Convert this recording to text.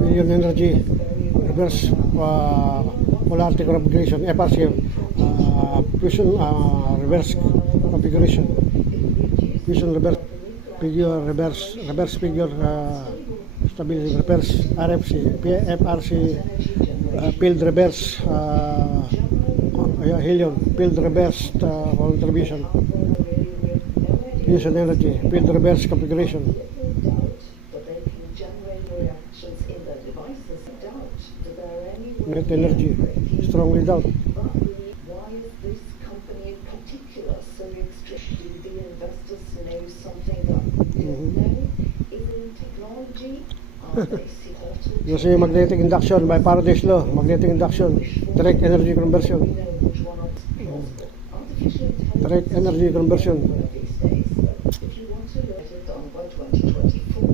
Million energy, reverse polarity configuration, FRC, fusion reverse configuration, fusion reverse figure, reverse figure stability, reverse RFC, FRC, field reverse helium, field reverse contribution, fusion energy, field reverse configuration. Net energy, strongly doubt. Why is this company in particular so extreme? Do the investors know something that we don't know? Is it in technology? Are they supported? Yung si magnetic induction by Faraday's law, magnetic induction, direct energy conversion. We know which one of possible. Artificial intelligence Direct energy conversion. these days. If you want to look at it done by 2024,